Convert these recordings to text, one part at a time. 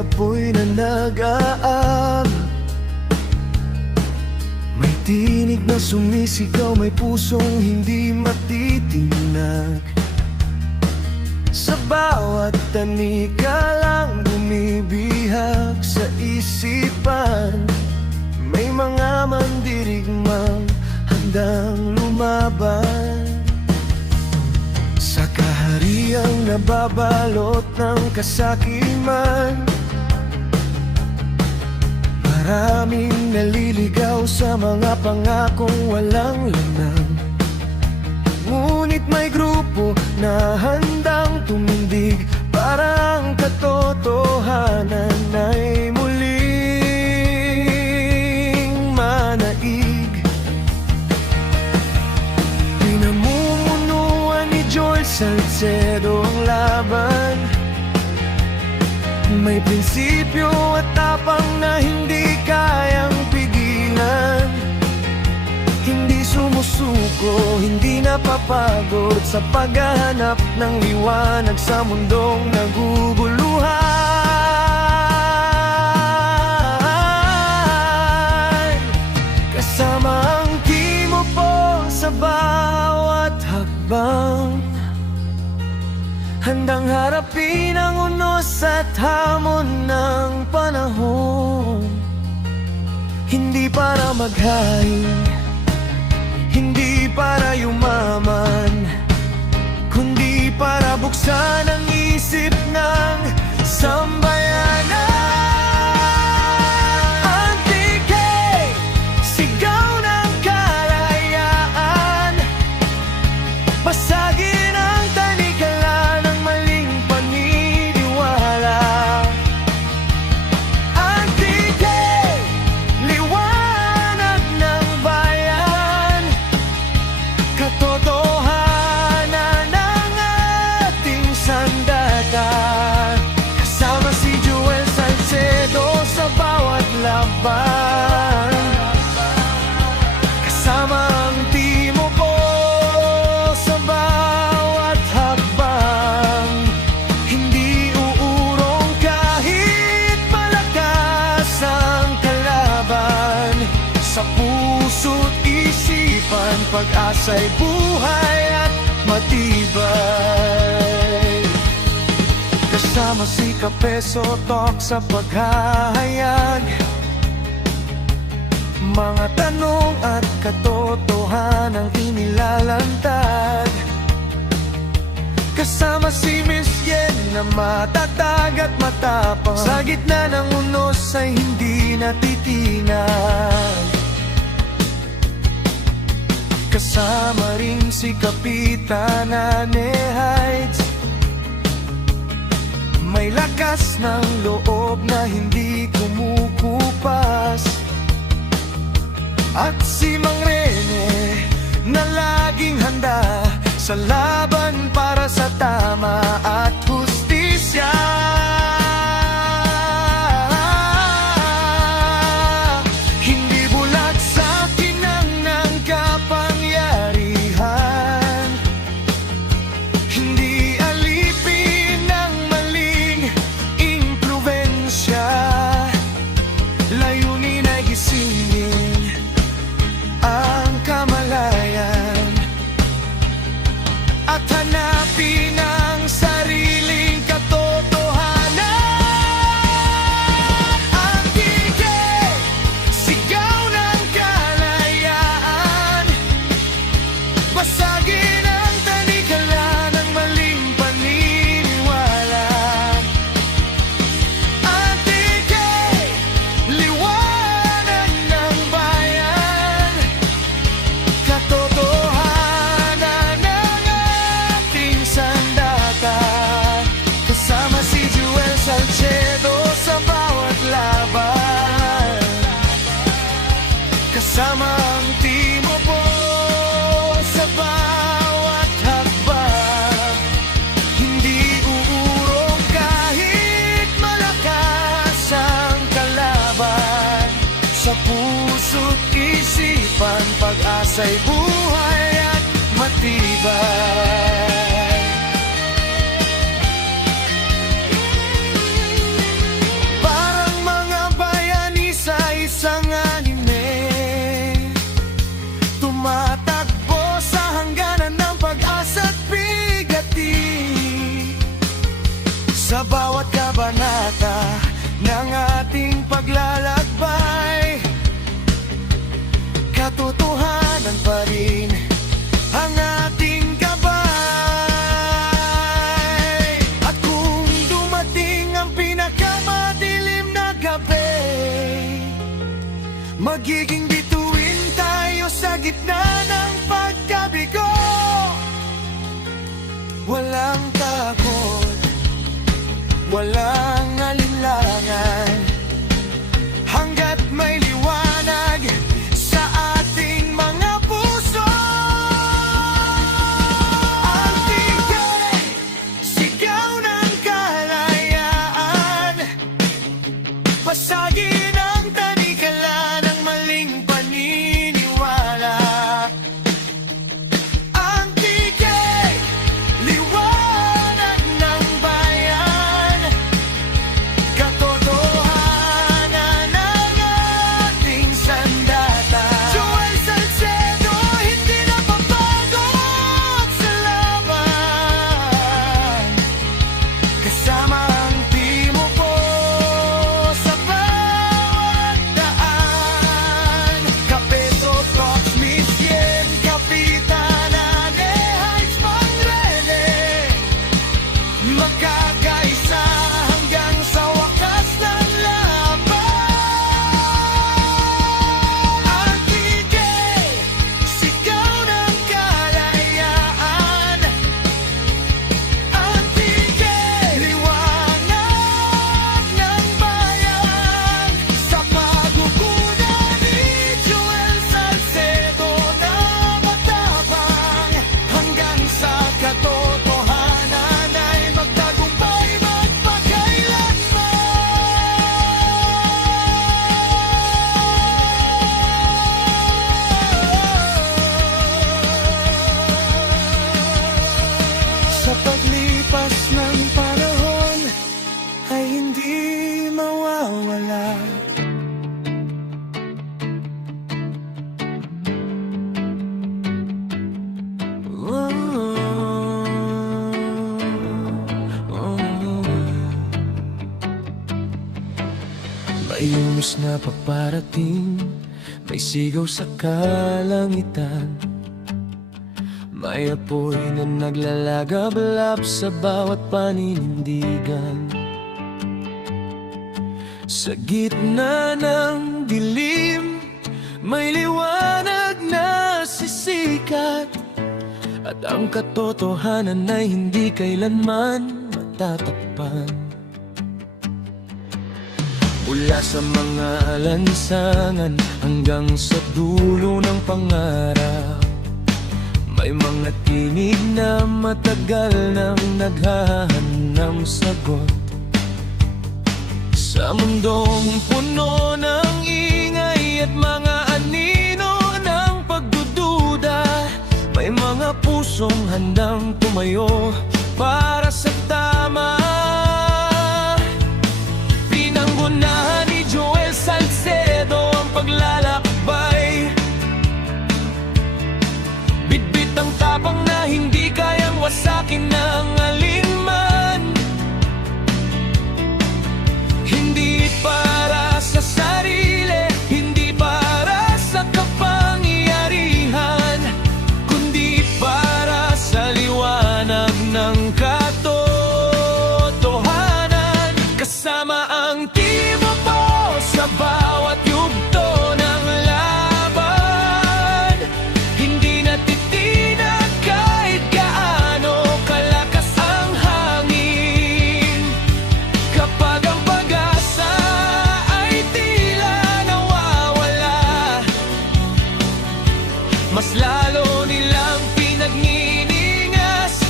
apoy na nag-aam. May tinig na sumisigaw, may pusong hindi matitinag. Sa bawat tanika lang bumibihag sa isipan. May mga mandirigmang handang lumaban. Sa kahariang nababalot ng kasakiman, maraming naliligaw sa mga pangakong walang laman. Ngunit may grupo na handang tumindig para ang katotohanan ay muling manaig. Pinamumunuan ni Joel Salcedo ang laban. May prinsipyo at tapang na hindi kayang pigilan. Hindi sumusuko, hindi napapagod sa paghahanap ng liwanag sa mundong naguguluhan. Kasama ang timo po sa bawat hakbang, handang harapin ang unos at hamon ng panahon. Hindi para maghain, hindi para yumaman, kundi para buksan ang isip ng sambayanan. Antique, sigaw ng kalayaan, basagin ang tanikala ng maling paniniwala. Antique, liwanag ng bayan, katotohanan ng ating sandata. Kasama si Joel Salcedo sa bawat laban. Kasama ang timo po sa bawat hakbang. Hindi uurong kahit malakas ang kalaban. Sa puso't isipan, pag-asa'y buhay at matibay. Kasama si Kapeso Tok sa paghahayag, mga tanong at katotohanang inilalantad. Kasama si Miss Yen na matatag at matapang, sa gitna ng unos ay hindi natitinag. Kasama rin si Kapitana Heights, may lakas ng loob na hindi kumukupas. At si Mang Rene na laging handa sa laban para sa tama at hustisya. Hindi bulag sa kinang ng kapangyarihan, hindi alipin ng maling impluwensya. Layunin ay gisingin ang kamalayan at hanapin ang sariling katotohanan. Antique, sigaw ng kalayaan, basagin ang tanikala ng maling paniniwala. Antique, liwanag ng bayan, katotohanan ng ating sandata. Kasama si Joel Salcedo sa bawat laban. Kasama ang timo po sa bawat hakbang. Hindi uurong kahit malakas ang kalaban. Sa puso't isipan, pag-asa'y buhay at matibay. Magiging bituin tayo sa gitna ng pagkabigo. Walang takot, walang alinlangan, hanggat may liwanag sa ating mga puso. Ang tigay, sigaw ng kalayaan, pasagin ang tanikala ng maling paniniwala. Ang tigay, liwanag ng bayan, katotohanan ng ating sandata. Joel Salcedo, hindi napapagod sa laban, kasama ang timo ko sa bawat daan. Kapeso, Talks, Miss Yen, Kapitana de Heights, Mangrene, magkakaisa hanggang sa wakas ng laban. Ang tigay, sigaw ng kalayaan. Ang tigay, liwanag ng bayan. Sa pagkukunan ni Joel Salcedo na matapang, hanggang sa katotohanan ay magtagumpay magpakailanman. Sa paglipas ng panahon ay hindi mawawala. May lunos na paparating, may sigaw sa kalangitan, may apoy na naglalagablab sa bawat paninindigan. Sa gitna ng dilim, may liwanag na sisikat, at ang katotohanan ay hindi kailanman matatakpan. Mula sa mga alansangan hanggang sa dulo ng pangarap, may mga tinig na matagal nang naghahanap sagot. Sa mundong puno ng ingay at mga anino ng pagdududa, may mga pusong handang tumayo para sa tama. Pinangunahan ni Joel Salcedo ang paglalakbay, bitbit ang tapang na hindi kayang wasakin ng alinman. Hindi para sa sarili, hindi para sa kapangyarihan, kundi para sa liwanag ng katotohanan. Kasama ang timo po sa bawat yugto ng laban, hindi natitinag kahit gaano kalakas ang hangin. Kapag ang pag-asa ay tila nawawala, mas lalo nilang pinagniningas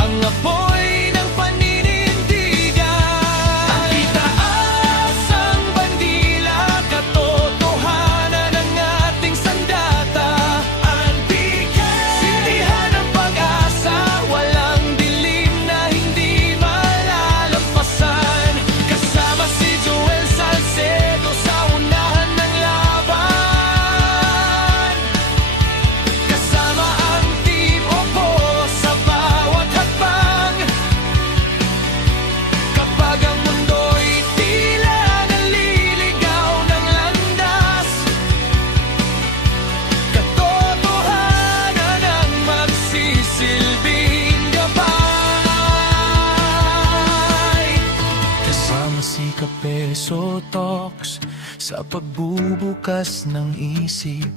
ang apoy ng paninindigan. Ang itaas ang bandila, katotohanan ng ating sandata. Ang tigay, sindihan ng pag-asa, walang dilim na hindi malalampasan. Kasama si Joel Salcedo sa unahan ng laban, kasama ang team Opo sa bawat hakbang. Kapag ang mundo'y tila naliligaw ng landas, katotohanan ang magsisilbing gabay. Kasama si Kapeso, Talks, sa pagbubukas ng isip.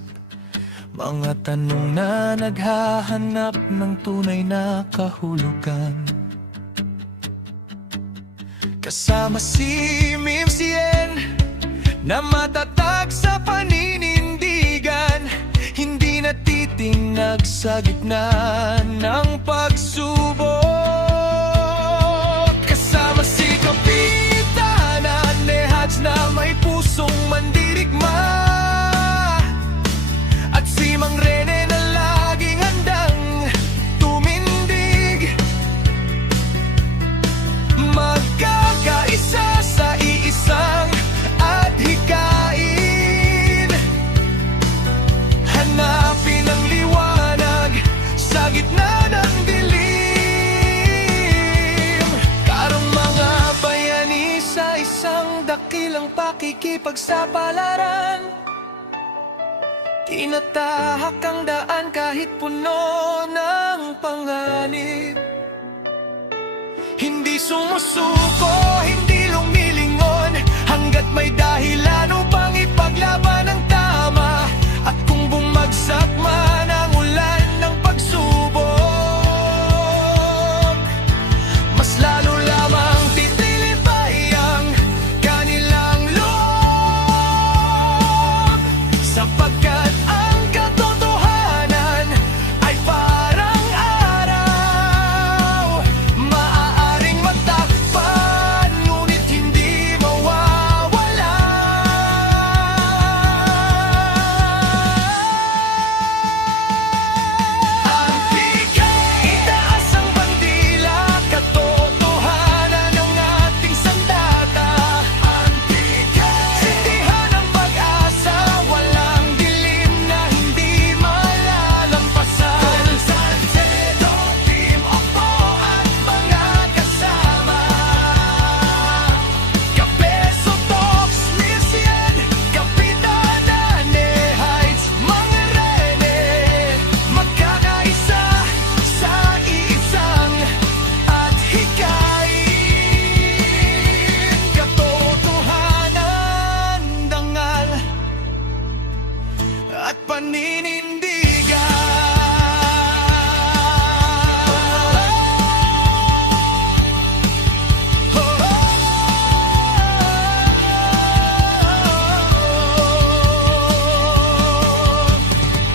Mga tanong na naghahanap ng tunay na kahulugan. Kasama si Mimsien na matatag sa paninindigan, hindi natitinag sa gitna ng pagsubok. Kasama si Kapitana Nehaj na may pusong mandirigma, at si Mang Rene na laging handang tumindig. Magkakaisa sa iisang adhikain, hanapin ang liwanag sa gitna ng dilim. Karong mga bayani sa isang dakilang pakikipagsapalaran, tinatahak ang daan kahit puno ng panganib. Hindi sumusuko, hindi lumilingon, hanggat may dahilan upang ipaglaban ang tama. At kung bumagsak man ang ulan ng pagsubok, mas lalo lamang titilipay ang kanilang loob, sapagkat ang katotohanan ay parang araw, maaaring matakpan, ngunit hindi mawawala. Ang bigay, itaas ang bandila, katotohanan ng ating sandata. Ang bigay, sindihan ang pag-asa, walang dilim na hindi malalampasan. Salcedo, Team Okpo at mga kasama, Kapeso Talks, Mimsien, Kapitana Nehaj, Mang Rene, magkakaisa sa iisang adhikain. Katotohanan, dangal at paninindigan.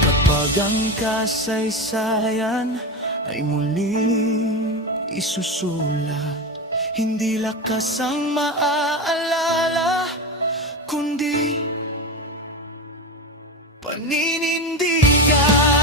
Kapag ang kasaysayan ay muling isusulat, hindi lakas ang maaalala, kundi paninindigan.